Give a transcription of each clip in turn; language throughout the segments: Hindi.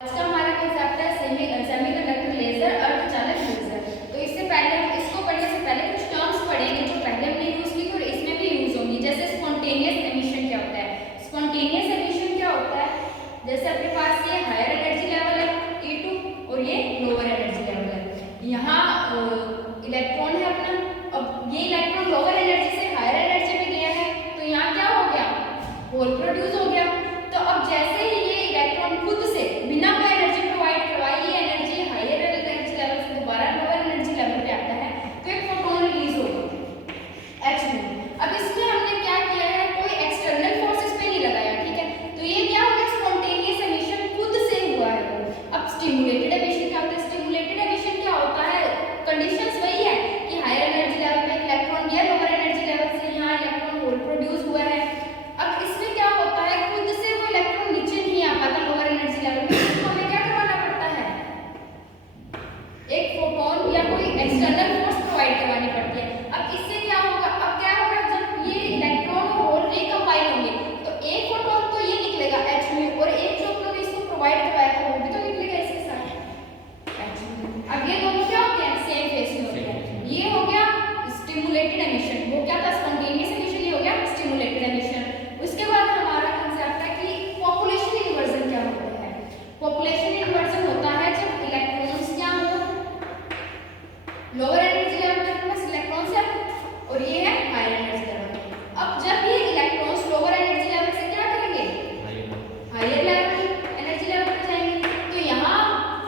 आज का हमारा कंसेप्ट है सेमीकंडक्टर लेजर अर्धचालक लेजर। तो इससे पहले इसको पढ़ने से पहले कुछ टर्म्स पढ़ेंगे जो पहले हमने यूज की और इसमें भी यूज होंगी। जैसे स्पॉन्टेनियस एमिशन क्या होता है। स्पॉन्टेनियस एमिशन क्या होता है, जैसे अपने पास ये हायर एनर्जी लेवल है E2 और ये लोअर एनर्जी लेवल है। यहाँ इलेक्ट्रॉन है अपना, अब ये इलेक्ट्रॉन लोअर एनर्जी से हायर एनर्जी में गया है तो यहाँ क्या हो गया, होल प्रोड्यूस हो गया। तो अब जैसे ही ये इलेक्ट्रॉन खुद से बिना कोई एनर्जी प्रोवाइड करवाए ये एनर्जी हायर एनर्जी लेवल से दोबारा लोअर एनर्जी लेवल पे आता है तो एक फोटोन रिलीज होगा H में। अब इसमें हमने क्या किया है, कोई एक्सटर्नल फोर्स इस पे नहीं लगाया, ठीक है। तो ये क्या हो गया, स्पॉन्टेनियस एमिशन खुद से हुआ है। अब स्टिमुलेटेड एमिशन क्या होता है, स्टिमुलेटेड एमिशन क्या होता है, कंडीशंस वही है कि हायर एनर्जी लेवल पे इलेक्ट्रॉन गया लोअर एनर्जी लेवल से, यहाँ इलेक्ट्रॉन होल प्रोड्यूस हुआ है। अब इसमें क्या होता है, खुद से वो इलेक्ट्रॉन नीचे नहीं आ पाता लोअर एनर्जी लेवल पे, तो हमें क्या करवाना पड़ता है, एक फोटोन या कोई एक्सटर्नल फोर्स प्रोवाइड करवानी पड़ती है। अब इससे क्या होगा, अब क्या होगा, जब ये इलेक्ट्रॉन और होल रिकंबाइन होंगे तो एक फोटोन तो ये निकलेगा H में और एक जो हमने इसको प्रोवाइड करवाया था वो भी तो निकलेगा इसके साथ H में। अब ये दोनों क्या होते हैं, सेम फेस में होते हैं। ये हो गया स्टिमुलेटेड एमिशन, वो क्या था स्पॉन्टेनियस एमिशन, ये हो गया स्टिमुलेटेड एमिशन। उसके बाद हमारा कंसेप्ट है कि पॉपुलेशन इन्वर्जन क्या होता है। पॉपुलेशन इन्वर्जन होता है जब इलेक्ट्रॉन्स क्या हो लोअर एनर्जी लेवल पे प्लस इलेक्ट्रॉन्स है और ये है हायर एनर्जी लेवल। अब जब ये इलेक्ट्रॉन्स लोअर एनर्जी लेवल से क्या करेंगे, हायर लेवल एनर्जी लेवल पे जाएंगे, तो यहाँ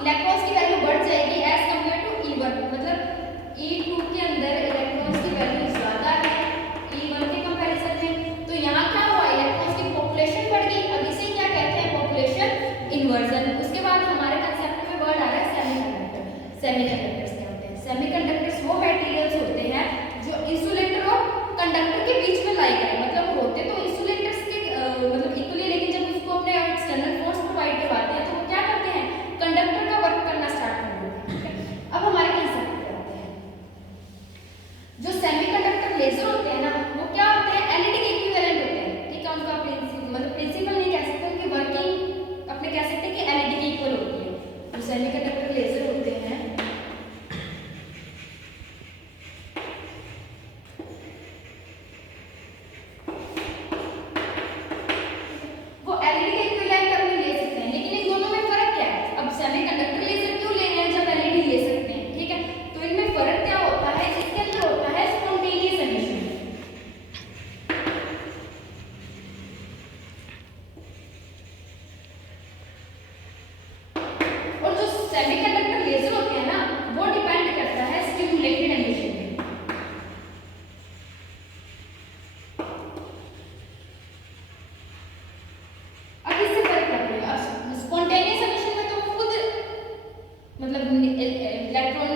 इलेक्ट्रॉन्स की वैल्यू बढ़ जाएगी एज कम्पेयर टू E1, मतलब E2 के अंदर इलेक्ट्रॉन्स की वैल्यू ज्यादा है E1 के कंपैरिजन में। तो यहाँ क्या हुआ, इलेक्ट्रॉन्स की पॉपुलेशन बढ़ गई। अब इसे क्या कहते हैं, पॉपुलेशन इन्वर्जन। उसके बाद हमारे कंसेप्ट में वर्ड आ रहा है सेमीकंडक्टर। सेमीकंडक्टर्स क्या होते हैं, सेमीकंडक्टर्स वो मटेरियल्स होते हैं जो इंसुलेटर और कंडक्टर के बीच में लाई करें, मतलब होते तो इंसुलेटर्स के मतलब इक्वली, लेकिन जब उसको अपने एक्सटर्नल फोर्स प्रोवाइड करवाते हैं तो वो क्या करते हैं, कंडक्टर का वर्क करना स्टार्ट कर देते हैं, ठीक है। अब हमारे कंसेप्ट पे आते हैं, जो सेमीकंडक्टर लेजर होते हैं ना वो क्या होते हैं, एलईडी के इक्विवेलेंट होते हैं, ठीक है। उनका मतलब प्रिंसिपल नहीं कह सकते, उनकी वर्किंग अपने कह सकते हैं कि एलईडी के इक्वल होती है। जो सेमीकंडक्टर लेजर होते हैं वो एलईडी के इक्विवेलेंट अपने ले सकते हैं, लेकिन इन दोनों में फर्क क्या है। अब सेमीकंडक्टर लेजर क्यों ले रहे हैं जब एलईडी ले सकते हैं, ठीक है। तो इनमें फर्क क्या होता है, इसके अंदर होता है स्पॉन्टेनियस एमिशन, और जो सेमीकंडक्टर लेजर होते हैं ना वो डिपेंड करता है स्टिमुलेटेड एमिशन पे। अब इससे फर्क क्या पड़ेगा, स्पॉन्टेनियस एमिशन में तो खुद मतलब इलेक्ट्रॉन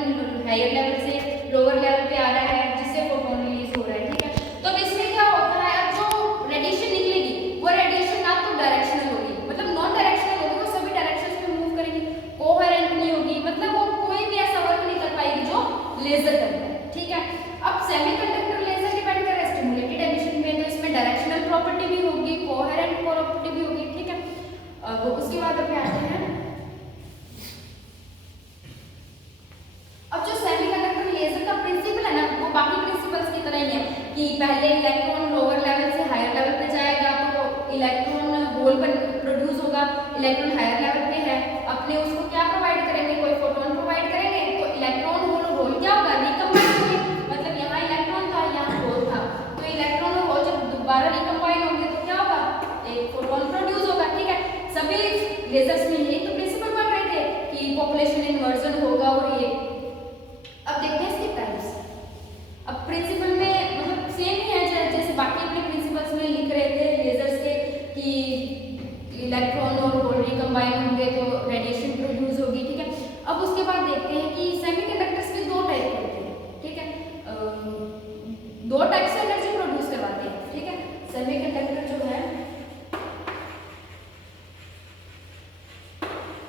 हायर लेवल से लोअर लेवल पे आ रहा है जिससे फोटोन रिलीज हो रहा है, ठीक है। तो अब इसमें क्या होता है, अब जो रेडिएशन निकलेगी वो रेडिएशन ना तो डायरेक्शनल होगी, मतलब नॉन डायरेक्शनल होगी, वो सभी डायरेक्शंस में मूव करेगी, कोहेरेंट नहीं होगी, मतलब वो कोई भी ऐसा वर्क नहीं कर पाएगी जो लेजर करता है, ठीक है। अब सेमीकंडक्टर लेजर डिपेंड कर रहा है स्टिमुलेटेड एमिशन पे, तो इसमें डायरेक्शनल प्रॉपर्टी भी होगी, कोहेरेंट प्रॉपर्टी भी होगी, ठीक है। अब उसके बाद अपने आते हैं, अब जो सेमीकंडक्टर लेजर का प्रिंसिपल है ना वो बाकी प्रिंसिपल्स की तरह ही है कि पहले इलेक्ट्रॉन लोअर लेवल से हायर लेवल पे जाएगा तो इलेक्ट्रॉन होल प्रोड्यूस होगा, इलेक्ट्रॉन हायर लेवल पे है, अपने उसको क्या प्रोवाइड करेंगे, कोई फोटोन प्रोवाइड करेंगे, तो इलेक्ट्रॉन होल क्या होगा, रिकंबाइन होंगे, मतलब यहाँ इलेक्ट्रॉन था यहाँ होल था, तो इलेक्ट्रॉन और होल जब दोबारा रिकंबाइन होंगे तो क्या होगा, एक फोटोन प्रोड्यूस होगा, ठीक है। सभी लेजर्स में यही तो प्रिंसिपल पढ़ रहे थे कि पॉपुलेशन इन्वर्जन होगा और ये। अब देखते हैं इसके टाइप्स। अब प्रिंसिपल में मतलब सेम ही है जैसे बाकी अपने प्रिंसिपल्स में लिख रहे थे लेजर्स के कि इलेक्ट्रॉन और होल रिकंबाइन होंगे तो रेडिएशन प्रोड्यूस होगी, ठीक है। अब उसके बाद देखते हैं कि सेमीकंडक्टर्स के दो टाइप होते हैं, ठीक है। दो टाइप से एनर्जी प्रोड्यूस करवाते हैं, ठीक है। सेमीकंडक्टर जो है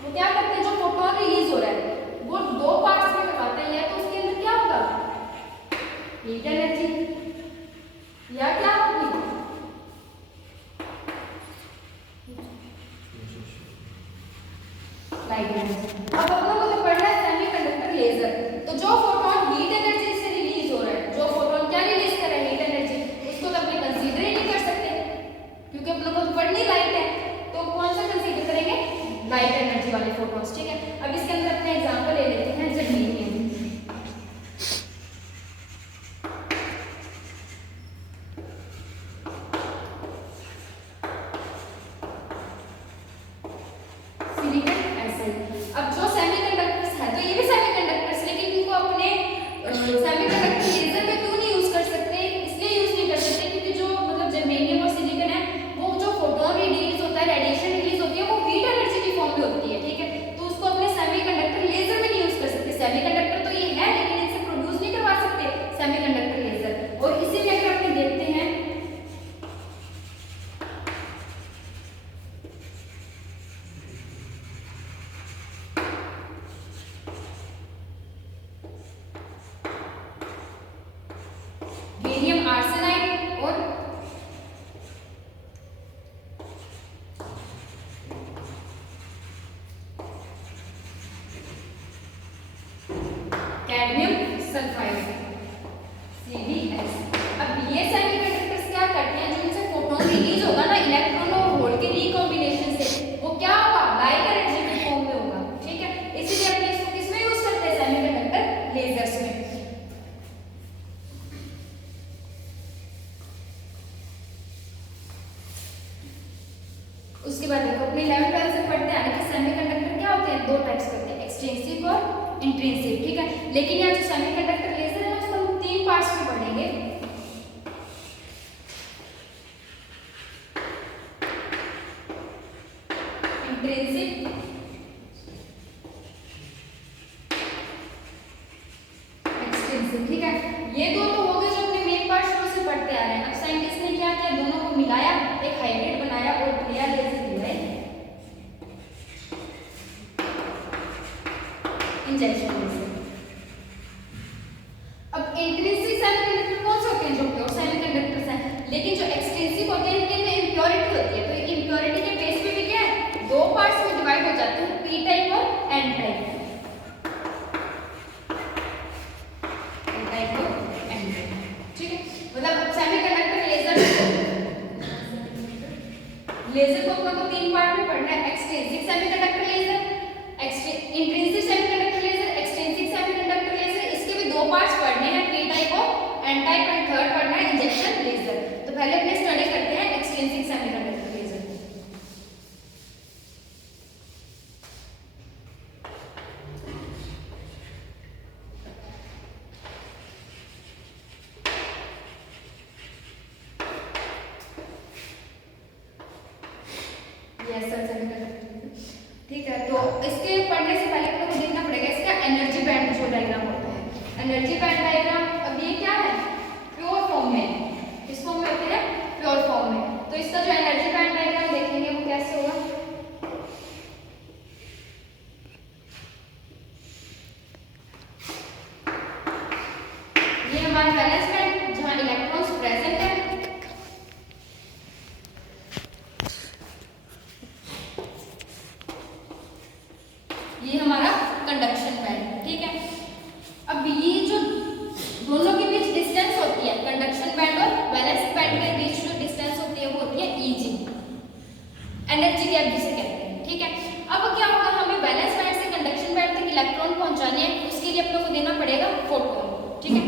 वो क्या करते हैं, जो फोटोन रिलीज हो रहा है वो दो पार्ट्स में करवाते हैं, या तो उसके अंदर क्या होगा हीट एनर्जी या क्या होगी लाइट एनर्जी। अब अपनों को तो पढ़ना है सेमीकंडक्टर लेजर। तो जो फोटोन हीट एनर्जी से रिलीज हो रहा है, जो फोटोन क्या रिलीज कर रहा है, हीट एनर्जी, उसको तो अपने कंसीडर ही नहीं कर सकते क्योंकि अपनों को तो पढ़नी लाइट है। तो कौन सा कंसीडर करेंगे, लाइट एनर्जी वाले फोटोन्स, ठीक है। अब इसके अंदर अपने एग्जांपल ले लेते हैं जर्मेनियम। अब जो सेमीकंडक्टर्स है, तो ये भी सेमीकंडक्टर्स, लेकिन इनको अपने सेमीकंडक्टर लेजर में क्यों नहीं यूज कर सकते, इसलिए यूज नहीं कर सकते क्योंकि जो मतलब जर्मेनियम और सिलिकॉन है, वो जो फोटोन रिलीज होता है, रेडिएशन रिलीज होती है, वो हीट एनर्जी की फॉर्म में होती है, ठीक है। तो उसको अपने सेमीकंडक्टर लेजर में नहीं यूज कर सकते। सेमीकंडक्टर तो ये है लेकिन इनसे प्रोड्यूस नहीं करवा सकते सेमीकंडक्टर लेजर। और इसी में अगर अपने देखते हैं बेरियम आर्सेनाइड और कैडमियम सल्फाइड CdS। अब ये सेमीकंडक्टर्स क्या करते हैं, जो इनसे फोटोन रिलीज होगा ना इलेक्ट्रॉन और होल के रिकॉम्बिनेशन से, वो क्या होगा, लाइट एनर्जी के फॉर्म में होगा, ठीक है। इसीलिए अपने इसको किसमें यूज करते हैं, सेमीकंडक्टर लेजर्स में। उसके बाद देखो अपने 11th 12th से पढ़ते हैं कि सेमीकंडक्टर क्या होते हैं, दो टाइप्स के होते हैं, एक्सट्रिंसिक और इंट्रिंसिक, ठीक है। लेकिन यहाँ जो सेमीकंडक्टर लेजर है ना, उसको हम 3 पार्ट्स में पढ़ेंगे। इंट्रिंसिक, एक्सट्रिंसिक, ठीक है। ये दो तो हो गए जो अपने मेन पार्ट शुरू से पढ़ते आ रहे हैं। अब साइंटिस्ट ने क्या किया, दोनों को मिलाया, एक हाइब्रिड बनाया और नया लेजर दिया है, इंजेक्शन लेजर। अब इंट्रिंसिक सेमीकंडक्टर कौन से होते हैं, जो प्योर सेमीकंडक्टर्स हैं, लेकिन जो एक्सट्रिंसिक होते हैं इनके अंदर इंप्योरिटी होती है। तो इंप्योरिटी के बेस पे भी क्या है, दो पार्ट्स में डिवाइड हो जाते हैं, पी टाइप और एन टाइप। लेजर को अपन को 3 पार्ट में पढ़ना है, extrinsic semiconductor laser, intrinsic semiconductor laser, extrinsic semiconductor laser. इसके भी 2 पार्ट्स पढ़ने हैं, पी टाइप और एन टाइप, और थर्ड पढ़ना है इंजेक्शन लेजर। तो पहले अपने स्टडी करते हैं एक्सट्रिंसिक सेमीकंडक्टर लेजर। ठीक है, तो इसके पढ़ने से पहले आपको देखना पड़ेगा इसका एनर्जी बैंड जो डायग्राम होता है। एनर्जी बैंड डायग्राम अब ये क्या है, प्योर फॉर्म में, किस फॉर्म में होते हैं, प्योर फॉर्म में। तो इसका जो एनर्जी बैंड डायग्राम देखेंगे वो कैसे होगा, ये हमारा बैलेंस बैंड जहां इलेक्ट्रॉन्स प्रेजेंट है, ये हमारा कंडक्शन बैंड, ठीक है। अब ये जो दोनों के बीच डिस्टेंस होती है, कंडक्शन बैंड और वैलेंस बैंड के बीच जो डिस्टेंस होती है वो होती है Eg, एनर्जी गैप जिसे कहते हैं, ठीक है। अब क्या होगा, हमें वैलेंस बैंड से कंडक्शन बैंड तक इलेक्ट्रॉन पहुंचाने हैं, उसके लिए अपने को देना पड़ेगा फोटोन, ठीक है।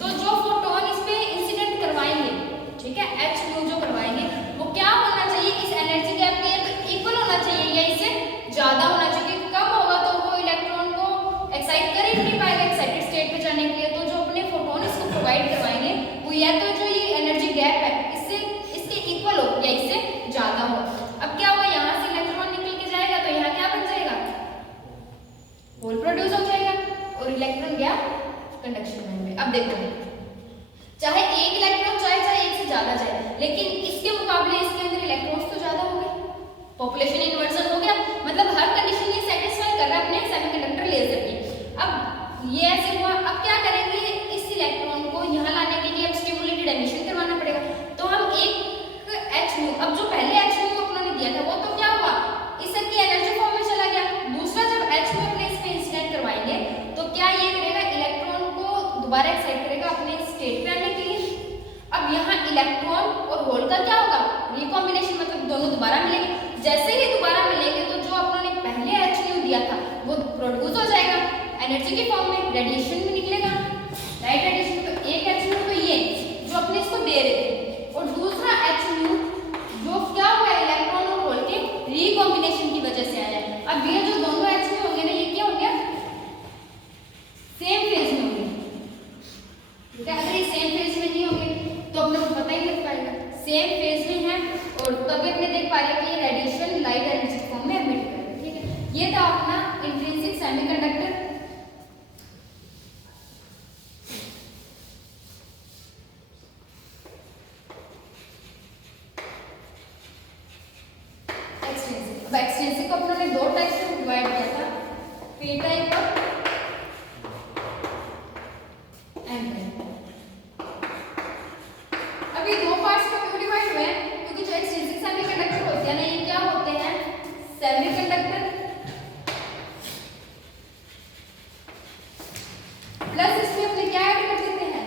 तो जो फोटोन इस पे इंसिडेंट करवाएंगे, ठीक है, h जो करवाएंगे वो क्या होना चाहिए, इस एनर्जी गैप के तो इक्वल होना चाहिए या इससे ज्यादा होना चाहिए। कम होगा तो वो इलेक्ट्रॉन को एक्साइट कर ही नहीं पाएगा एक्साइटेड स्टेट पे जाने के लिए। तो जो अपने फोटोन इसको प्रोवाइड करवाएंगे वो या तो जो ये एनर्जी गैप है इससे इसके इक्वल हो या इससे ज्यादा हो। अब क्या होगा, यहाँ से इलेक्ट्रॉन निकल के जाएगा तो यहाँ क्या बन जाएगा, होल प्रोड्यूस हो जाएगा और इलेक्ट्रॉन गया कंडक्शन बैंड में। अब देखो, चाहे एक इलेक्ट्रॉन चाहे एक से ज्यादा जाए, लेकिन इसके मुकाबले इसके अंदर इलेक्ट्रॉन्स तो ज्यादा हो गए, पॉपुलेशन इन्वर्जन हो गया, मतलब हर कंडीशन ये सेटिस्फाई कर रहा है अपने सेमीकंडक्टर लेजर की। अब ये ऐसे हुआ, अब क्या करेंगे, इस इलेक्ट्रॉन को यहाँ लाने के लिए अब स्टिमुलेटेड एमिशन करवाना पड़ेगा। तो हम एक H, अब जो पहले H अपने दिया था वो तो क्या हुआ, इसकी एनर्जी फॉर्म में चला गया, दूसरा स्टेट पे आने के लिए। अब यहाँ इलेक्ट्रॉन और होल का क्या होगा, रिकॉम्बिनेशन, मतलब दोनों दोबारा मिलेंगे। जैसे ही दोबारा मिलेंगे तो जो अपन ने पहले HU दिया था वो प्रोड्यूस हो जाएगा एनर्जी के फॉर्म में, रेडिएशन में निकलेगा, राइट रेडिएशन। तो एक HU तो ये जो अपने इसको दे रहे थे, और दूसरा HU जो क्या हुआ इलेक्ट्रॉन और होल के रिकॉम्बिनेशन की वजह से आया। अब ये जो दोनों HU होंगे ना, ये क्या हो गया, सेम फेज में होंगे, ठीक है। अगर ये सेम फेज में नहीं होंगे तो अपने को पता ही नहीं लग पाएगा। सेम फेज में है और तभी अपने देख पा रहे हैं कि ये रेडिएशन लाइट एनर्जी फॉर्म में एमिट कर रहा है, ठीक है। ये था अपना इंट्रिंसिक सेमीकंडक्टर। एक्सट्रिंसिक, अब एक्सट्रिंसिक को अपने दो टाइप्स में डिवाइड किया था, पी टाइप और एन टाइप। अभी दो पार्ट्स में क्यों डिवाइड हुए हैं, क्योंकि जो एक्सट्रिंसिक सेमीकंडक्टर होते हैं ना, ये क्या होते हैं, सेमीकंडक्टर प्लस इसमें अपने क्या ऐड कर देते हैं,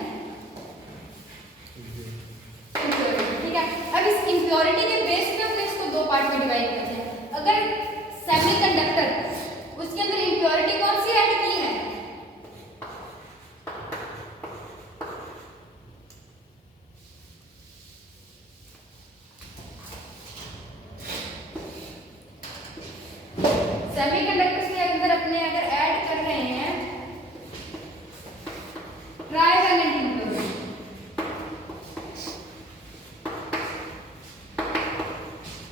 इम्प्योरिटी, ठीक है। अब इस इम्प्योरिटी के बेस पे अपने इसको दो पार्ट में डिवाइड करते हैं। अगर सेमीकंडक्टर, उसके अंदर इम्प्योरिटी कौन सी ऐड की है, सेमीकंडक्टर्स के अंदर अपने अगर ऐड कर रहे हैं ट्राइवैलेंट इम्प्योरिटी,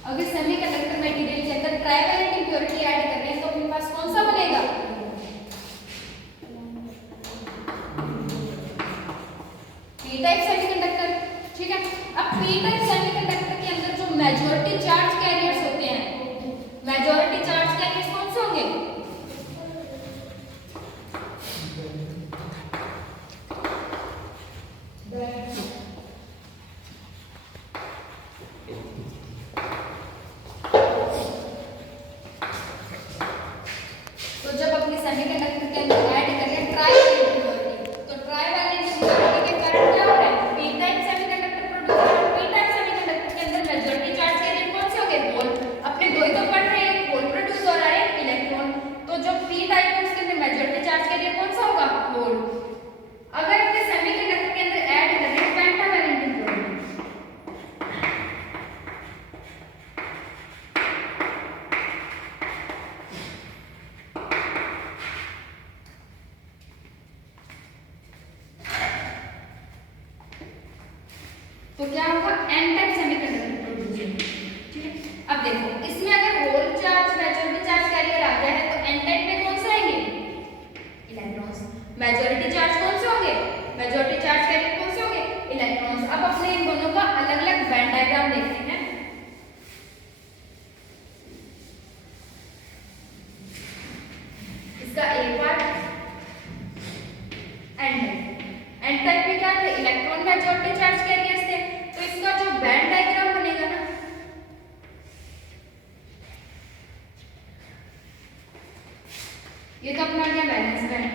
अगर सेमीकंडक्टर मटेरियल के अंदर ट्राइवैलेंट इम्प्योरिटी ऐड कर रहे हैं तो अपने पास कौन सा बनेगा, पी टाइप सेमीकंडक्टर, ठीक है। अब पी टाइप सेमीकंडक्टर के अंदर जो मेजॉरिटी चार्ज कैरियर्स होते हैं, मेजॉरिटी चार्ज कैरियर्स कौन से होंगे, तो जब अपने सेमीकंडक्टर के अंदर ऐड करें ट्राइवैलेंट इम्प्योरिटी, तो ट्राइवैलेंट इम्प्योरिटी के कारण क्या हो रहा है, पी टाइप सेमीकंडक्टर प्रोड्यूस हो रहा है। पी टाइप सेमीकंडक्टर के अंदर मेजॉरिटी चार्ज कैरियर कौन से होंगे, होल। अपने दो ही तो पढ़ रहे हैं, होल प्रोड्यूस हो रहा है, इलेक्ट्रॉन। तो जो पी टाइप है उसके अंदर मेजॉरिटी चार्ज कैरियर कौन सा होगा, होल। अगर अपने सेमीकंडक्टर के अंदर ऐड करें पेंटावैलेंट इम्प्योरिटी, तो क्या होगा, एन टाइप सेमीकंडक्टर प्रोड्यूस होगा, ठीक है। अब देखो इसमें अगर whole charge majority charge carrier आ गया है तो एन टाइप में कौन से आएंगे, इलेक्ट्रॉन्स। मेजॉरिटी चार्ज कौन से होंगे, मेजॉरिटी चार्ज कैरियर कौन से होंगे, इलेक्ट्रॉन्स। अब अपने इन दोनों का अलग अलग बैंड डायग्राम देखते हैं। इसका A part N type, N type में क्या थे, इलेक्ट्रॉन मेजॉरिटी चार्ज कैरियर्स थे। तो इसका जो बैंड डायग्राम बनेगा ना, ये तो अपना क्या बैलेंस बैंड,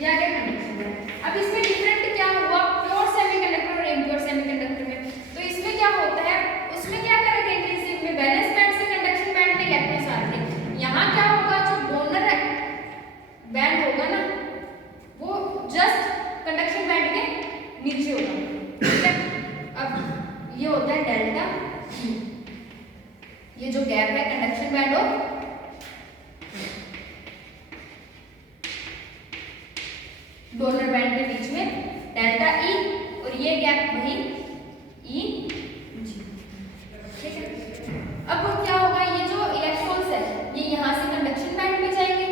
ये आ गया कंडक्शन बैंड। अब इसमें डिफरेंट क्या हुआ प्योर सेमीकंडक्टर और इम्प्योर सेमीकंडक्टर में, तो इसमें क्या होता है, उसमें क्या कर रहे थे इंट्रिंसिक में बैलेंस बैंड से कंडक्शन बैंड में इलेक्ट्रॉन्स आ रहे थे। यहाँ क्या होगा, जो डोनर बैंड होगा ना वो जस्ट कंडक्शन बैंड के नीचे होगा, ठीक है। अब ये होता है डेल्टा ई, ये जो गैप है कंडक्शन बैंड और डोनर बैंड के बीच में डेल्टा ई, और ये गैप वही ई जी, ठीक है। अब क्या होगा, ये जो इलेक्ट्रॉन्स है ये यहाँ से कंडक्शन बैंड में जाएंगे।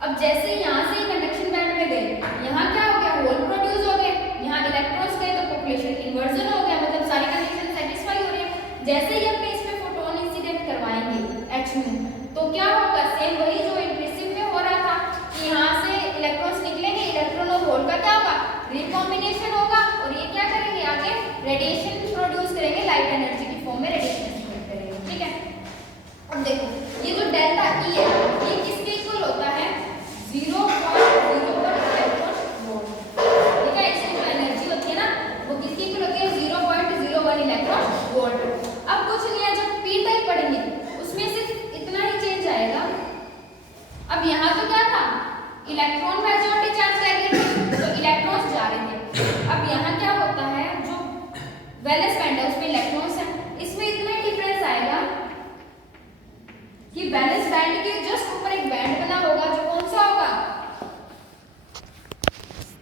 अब जैसे यहाँ से कंडक्शन बैंड में गए, यहाँ क्या हो गया, होल प्रोड्यूस हो गए, यहाँ इलेक्ट्रॉन्स गए तो पॉपुलेशन इन्वर्जन हो गया, मतलब सारी कंडीशन सेटिस्फाई हो रही है। जैसे ही अपने इसमें फोटोन इंसिडेंट करवाएंगे HU, तो क्या होगा, सेम वही जो इंट्रिंसिक में हो रहा था कि यहाँ से इलेक्ट्रॉन्स निकलेंगे, इलेक्ट्रॉन और होल का क्या होगा, रिकॉम्बिनेशन होगा, और ये क्या करेंगे, आगे रेडिएशन प्रोड्यूस करेंगे, लाइट एनर्जी की फॉर्म में रेडिएशन करेंगे, ठीक है। अब देखो ये जो डेल्टा ई है ये किसके इक्वल होता है, 0.01 अब यहाँ तो क्या था, इलेक्ट्रॉन मेजॉरिटी चार्ज कर रहे थे तो इलेक्ट्रॉन्स जा रहे थे। अब यहाँ क्या होता है, जो वैलेंस बैंड है उसमें इलेक्ट्रॉन्स